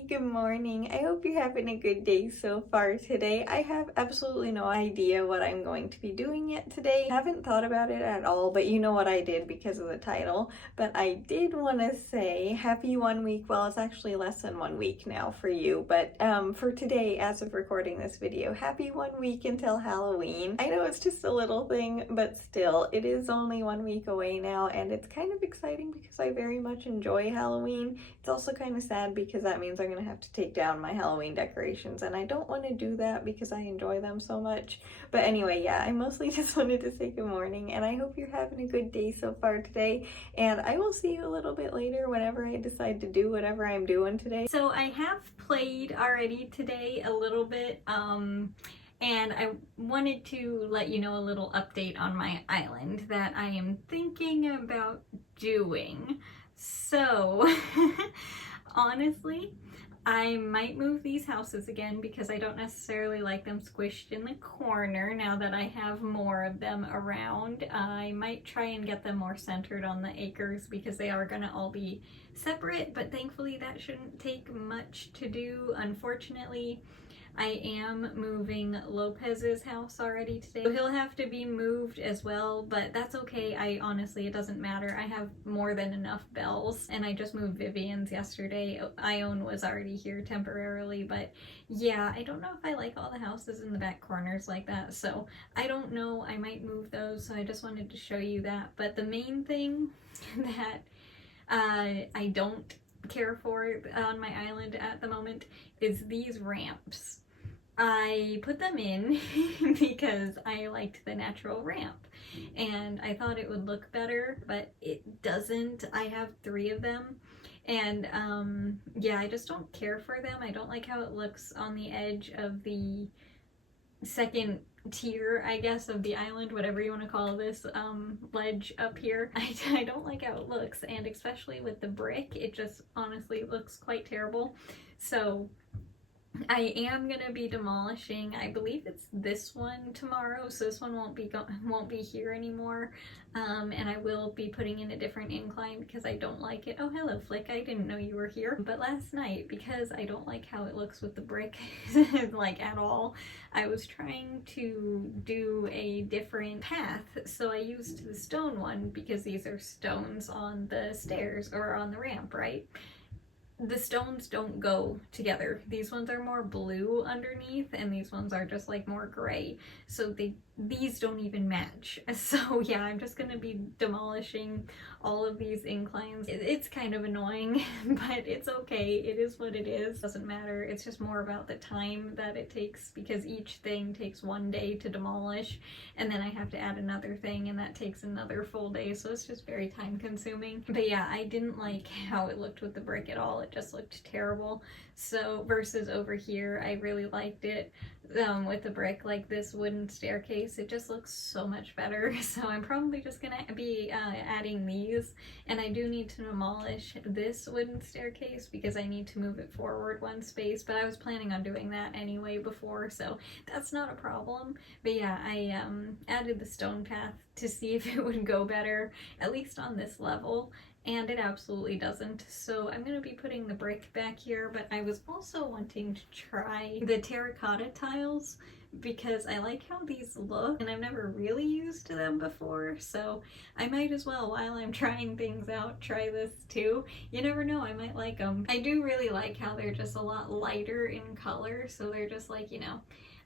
Hi, good morning. I hope you're having a good day so far today. I have absolutely no idea what I'm going to be doing yet today. I haven't thought about it at all, but you know what I did because of the title. But I did want to say happy 1 week. Well, it's actually less than 1 week now for you, but for today, as of recording this video, happy 1 week until Halloween. I know it's just a little thing, but still, it is only 1 week away now, and it's kind of exciting because I very much enjoy Halloween. It's also kind of sad because that means I'm gonna have to take down my Halloween decorations, and I don't want to do that because I enjoy them so much. But anyway, yeah, I mostly just wanted to say good morning, and I hope you're having a good day so far today, and I will see you a little bit later whenever I decide to do whatever I'm doing today. So I have played already today a little bit, and I wanted to let you know a little update on my island that I am thinking about doing. So, honestly, I might move these houses again because I don't necessarily like them squished in the corner now that I have more of them around. I might try and get them more centered on the acres because they are going to all be separate, but thankfully that shouldn't take much to do. Unfortunately, I am moving Lopez's house already today, so he'll have to be moved as well, but that's okay. Honestly, it doesn't matter. I have more than enough bells, and I just moved Vivian's yesterday. Ione was already here temporarily, but yeah, I don't know if I like all the houses in the back corners like that, so I don't know. I might move those, so I just wanted to show you that. But the main thing that I don't care for on my island at the moment is these ramps. I put them in because I liked the natural ramp and I thought it would look better, but it doesn't. I have 3 of them, and yeah, I just don't care for them. I don't like how it looks on the edge of the second tier, I guess, of the island, whatever you want to call this ledge up here. I don't like how it looks, and especially with the brick, it just honestly looks quite terrible. So I am gonna be demolishing, I believe it's this one tomorrow, so this one won't be here anymore, and I will be putting in a different incline because I don't like it. Oh, hello Flick, I didn't know you were here. But last night, because I don't like how it looks with the brick like at all, I was trying to do a different path, so I used the stone one because these are stones on the stairs or on the ramp, right? The stones don't go together. These ones are more blue underneath, and these ones are just like more gray. So these don't even match. So yeah, I'm just gonna be demolishing all of these inclines. It's kind of annoying, but it's okay. It is what it is. Doesn't matter. It's just more about the time that it takes because each thing takes 1 day to demolish, and then I have to add another thing, and that takes another full day. So it's just very time consuming. But yeah, I didn't like how it looked with the brick at all. It just looked terrible. So versus over here, I really liked it with the brick, like this wooden staircase. It just looks so much better. So I'm probably just gonna be adding these, and I do need to demolish this wooden staircase because I need to move it forward 1 space, but I was planning on doing that anyway before, so that's not a problem. But yeah, I added the stone path to see if it would go better, at least on this level, and it absolutely doesn't. So I'm going to be putting the brick back here, but I was also wanting to try the terracotta tiles because I like how these look, and I've never really used them before, so I might as well, while I'm trying things out, try this too. You never know, I might like them. I do really like how they're just a lot lighter in color, so they're just like, you know,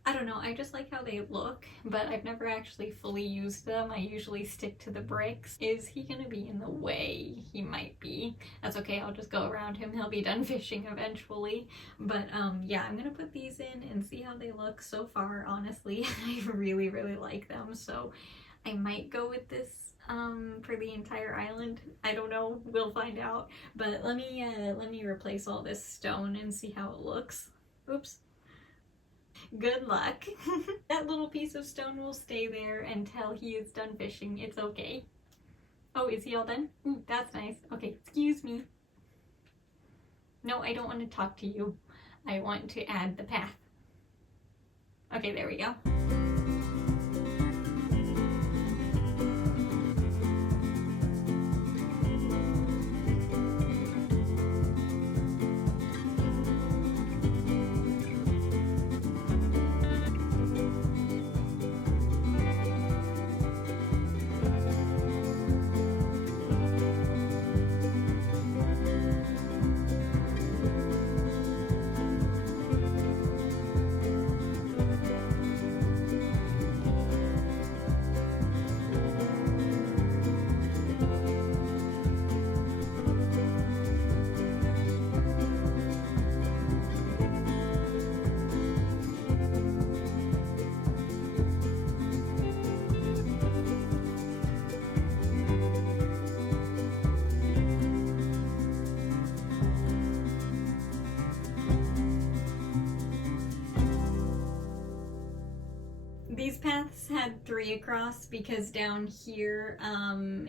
I don't know, I just like how they look, but I've never actually fully used them. I usually stick to the bricks. Is he gonna be in the way? He might be. That's okay, I'll just go around him. He'll be done fishing eventually. But yeah, I'm gonna put these in and see how they look. So far, honestly, I really, really like them. So I might go with this for the entire island. I don't know, we'll find out. But let me replace all this stone and see how it looks. Oops. Good luck. That little piece of stone will stay there until he is done fishing. It's okay. Oh, is he all done? Ooh, that's nice. Okay, excuse me. No, I don't want to talk to you. I want to add the path. Okay, there we go. had 3 across because down here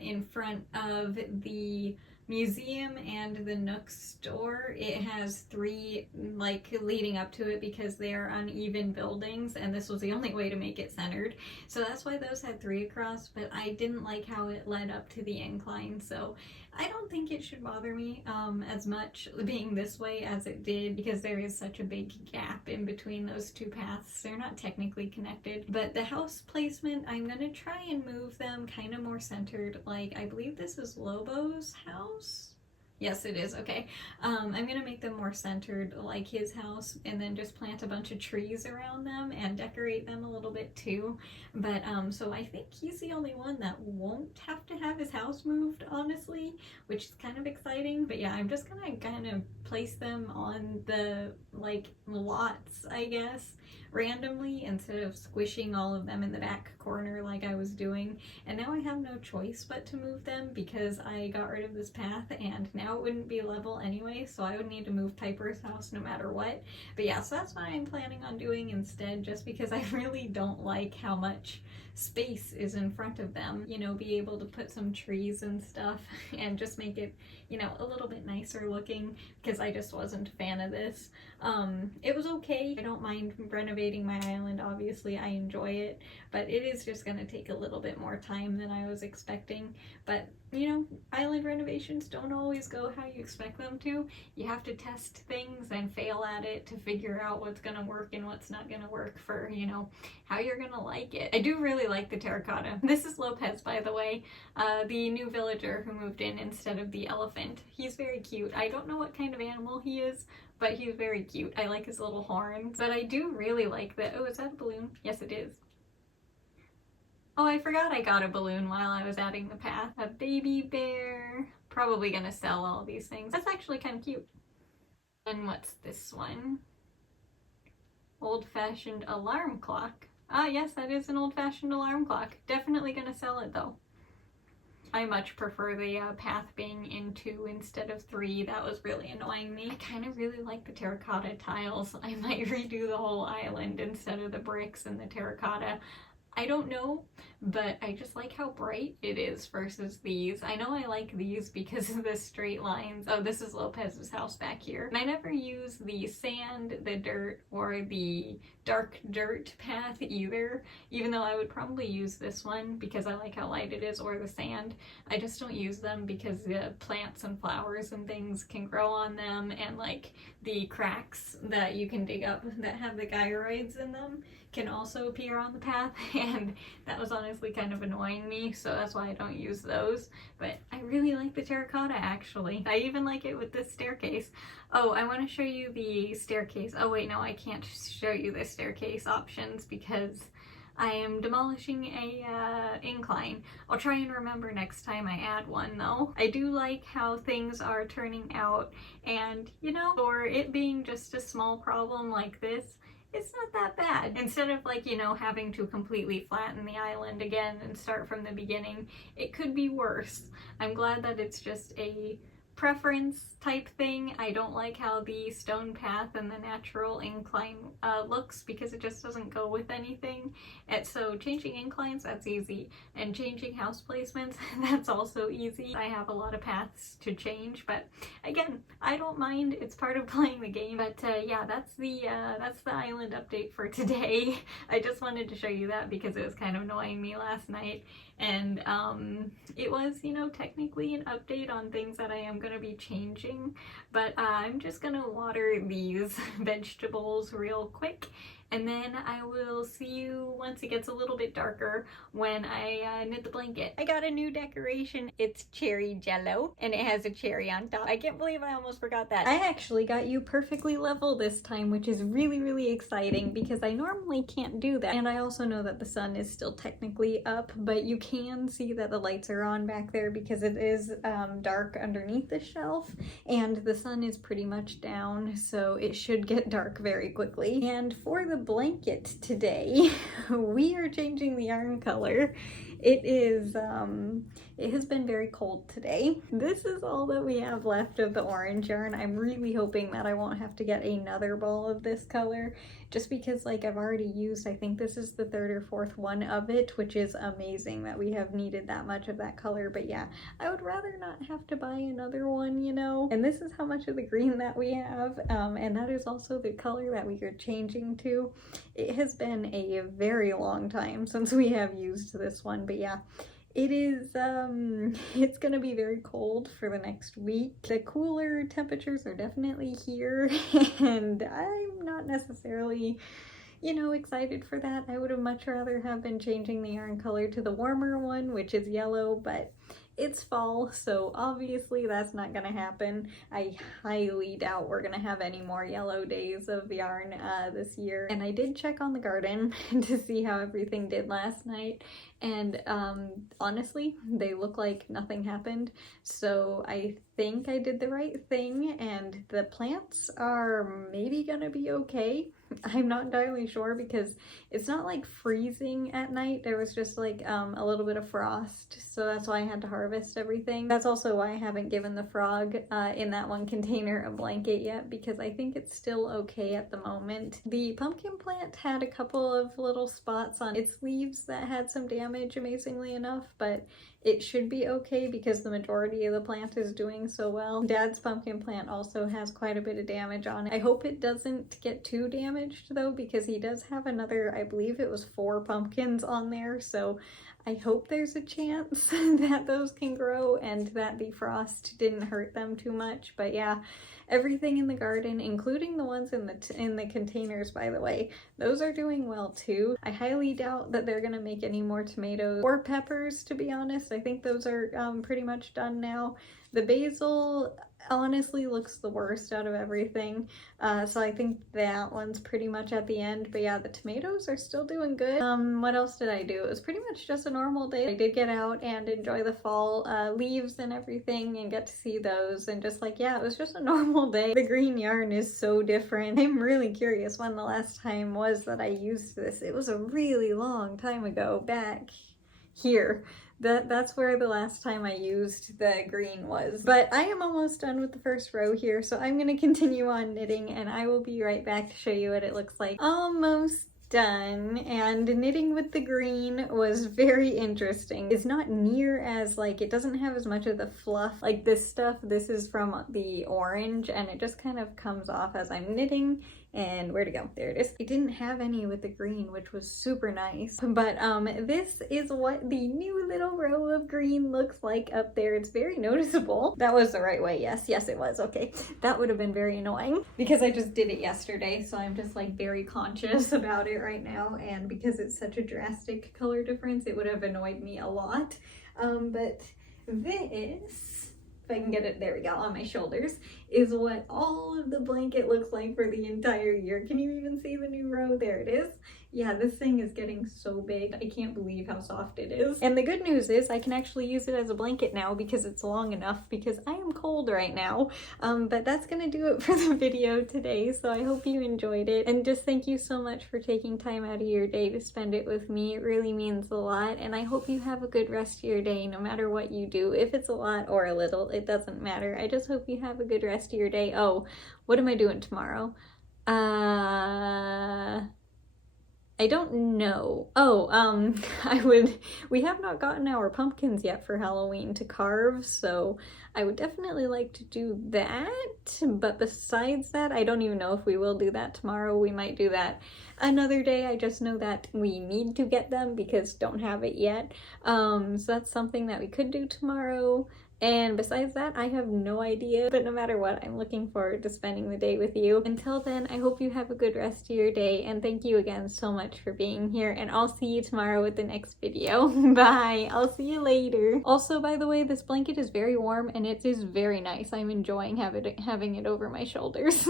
in front of the museum and the Nook store, it has 3 like leading up to it because they are uneven buildings, and this was the only way to make it centered. So that's why those had 3 across, but I didn't like how it led up to the incline, so I don't think it should bother me as much being this way as it did, because there is such a big gap in between those 2 paths. They're not technically connected. But the house placement, I'm gonna try and move them kind of more centered. Like, I believe this is Lobo's house. Yes, it is. Okay. I'm gonna make them more centered like his house, and then just plant a bunch of trees around them and decorate them a little bit too. But so I think he's the only one that won't have to have his house moved, honestly, which is kind of exciting. But yeah, I'm just gonna kind of place them on the like lots, I guess, randomly, instead of squishing all of them in the back corner like I was doing. And now I have no choice but to move them because I got rid of this path, and now it wouldn't be level anyway, so I would need to move Piper's house no matter what. But yeah, so that's what I'm planning on doing instead, just because I really don't like how much space is in front of them. You know, be able to put some trees and stuff and just make it, you know, a little bit nicer looking, because I just wasn't a fan of this. It was okay. I don't mind renovating my island, obviously I enjoy it, but it is just gonna take a little bit more time than I was expecting. But you know, island renovations don't always go how you expect them to. You have to test things and fail at it to figure out what's gonna work and what's not gonna work for, you know, how you're gonna like it. I do really like the terracotta. This is Lopez, by the way, the new villager who moved in instead of the elephant. He's very cute. I don't know what kind of animal he is, but he's very cute. I like his little horns. But I do really like the, oh, is that a balloon? Yes, it is. Oh, I forgot I got a balloon while I was adding the path. A baby bear. Probably gonna sell all these things. That's actually kind of cute. And what's this one? Old-fashioned alarm clock. Ah, yes, that is an old-fashioned alarm clock. Definitely gonna sell it though. I much prefer the path being in 2 instead of 3. That was really annoying me. I kind of really like the terracotta tiles. I might redo the whole island instead of the bricks and the terracotta. I don't know, but I just like how bright it is versus these. I know I like these because of the straight lines. Oh, this is Lopez's house back here. And I never use the sand, the dirt, or the dark dirt path either, even though I would probably use this one because I like how light it is, or the sand. I just don't use them because the plants and flowers and things can grow on them, and like the cracks that you can dig up that have the gyroids in them can also appear on the path, and that was honestly kind of annoying me, so that's why I don't use those. But I really like the terracotta, actually. I even like it with this staircase. Oh, I want to show you the staircase. Oh wait, no, I can't show you the staircase options because I am demolishing a incline. I'll try and remember next time I add one though. I do like how things are turning out, and you know, for it being just a small problem like this, it's not that bad. Instead of like, you know, having to completely flatten the island again and start from the beginning, it could be worse. I'm glad that it's just a preference type thing. I don't like how the stone path and the natural incline looks, because it just doesn't go with anything. And so changing inclines, that's easy, and changing house placements, that's also easy. I have a lot of paths to change, but again, I don't mind. It's part of playing the game. But yeah, that's the island update for today. I just wanted to show you that because it was kind of annoying me last night, and it was, you know, technically an update on things that I am going to be changing. But I'm just gonna water these vegetables real quick, and then I will see you once it gets a little bit darker when I knit the blanket. I got a new decoration. It's cherry jello, and it has a cherry on top. I can't believe I almost forgot that. I actually got you perfectly level this time, which is really, really exciting because I normally can't do that. And I also know that the sun is still technically up, but you can see that the lights are on back there because it is dark underneath the shelf, and the sun is pretty much down, so it should get dark very quickly. And for the blanket today, we are changing the yarn color. It has been very cold today. This is all that we have left of the orange yarn. I'm really hoping that I won't have to get another ball of this color, just because like I've already used, I think this is the third or fourth one of it, which is amazing that we have needed that much of that color. But yeah, I would rather not have to buy another one, you know? And this is how much of the green that we have, and that is also the color that we are changing to. It has been a very long time since we have used this one, but yeah. It is, it's gonna be very cold for the next week. The cooler temperatures are definitely here, and I'm not necessarily, you know, excited for that. I would have much rather have been changing the yarn color to the warmer one, which is yellow, but it's fall, so obviously that's not gonna happen. I highly doubt we're gonna have any more yellow days of yarn this year. And I did check on the garden to see how everything did last night, and honestly, they look like nothing happened. So I think I did the right thing, and the plants are maybe gonna be okay. I'm not entirely sure because it's not like freezing at night. There was just like a little bit of frost, so that's why I had to harvest everything. That's also why I haven't given the frog in that one container a blanket yet, because I think it's still okay at the moment. The pumpkin plant had a couple of little spots on its leaves that had some damage, amazingly enough, but it should be okay because the majority of the plant is doing so well. Dad's pumpkin plant also has quite a bit of damage on it. I hope it doesn't get too damaged though, because he does have another, I believe it was 4 pumpkins on there, so I hope there's a chance that those can grow and that the frost didn't hurt them too much. But yeah, everything in the garden, including the ones in the containers, by the way, those are doing well too. I highly doubt that they're gonna make any more tomatoes or peppers, to be honest. I think those are pretty much done now. The basil honestly looks the worst out of everything, so I think that one's pretty much at the end. But yeah, the tomatoes are still doing good. What else did I do? It was pretty much just a normal day. I did get out and enjoy the fall leaves and everything and get to see those, and just like, yeah, it was just a normal day. The green yarn is so different. I'm really curious when the last time was that I used this. It was a really long time ago, back here. That's where the last time I used the green was. But I am almost done with the first row here, so I'm gonna continue on knitting, and I will be right back to show you what it looks like. Almost done, and knitting with the green was very interesting. It's not near as, like, it doesn't have as much of the fluff like this stuff. This is from the orange, and it just kind of comes off as I'm knitting. And where to go? There it is. It didn't have any with the green, which was super nice. But this is what the new little row of green looks like up there. It's very noticeable. That was the right way. Yes, it was. Okay. That would have been very annoying because I just did it yesterday. So I'm just like very conscious about it right now. And because it's such a drastic color difference, it would have annoyed me a lot. But this, if I can get it, there we go, on my shoulders, is what all of the blanket looks like for the entire year. Can you even see the new row? There it is. Yeah, this thing is getting so big. I can't believe how soft it is. And the good news is I can actually use it as a blanket now because it's long enough, because I am cold right now. But that's gonna do it for the video today. So I hope you enjoyed it. And just thank you so much for taking time out of your day to spend it with me. It really means a lot. And I hope you have a good rest of your day, no matter what you do. If it's a lot or a little, it doesn't matter. I just hope you have a good rest of your day. Oh, what am I doing tomorrow? I don't know. Oh, we have not gotten our pumpkins yet for Halloween to carve, so I would definitely like to do that. But besides that, I don't even know if we will do that tomorrow. We might do that another day. I just know that we need to get them because don't have it yet. So that's something that we could do tomorrow. And besides that, I have no idea, but no matter what, I'm looking forward to spending the day with you. Until then, I hope you have a good rest of your day, and thank you again so much for being here, and I'll see you tomorrow with the next video. Bye! I'll see you later. Also, by the way, this blanket is very warm, and it is very nice. I'm enjoying having it over my shoulders.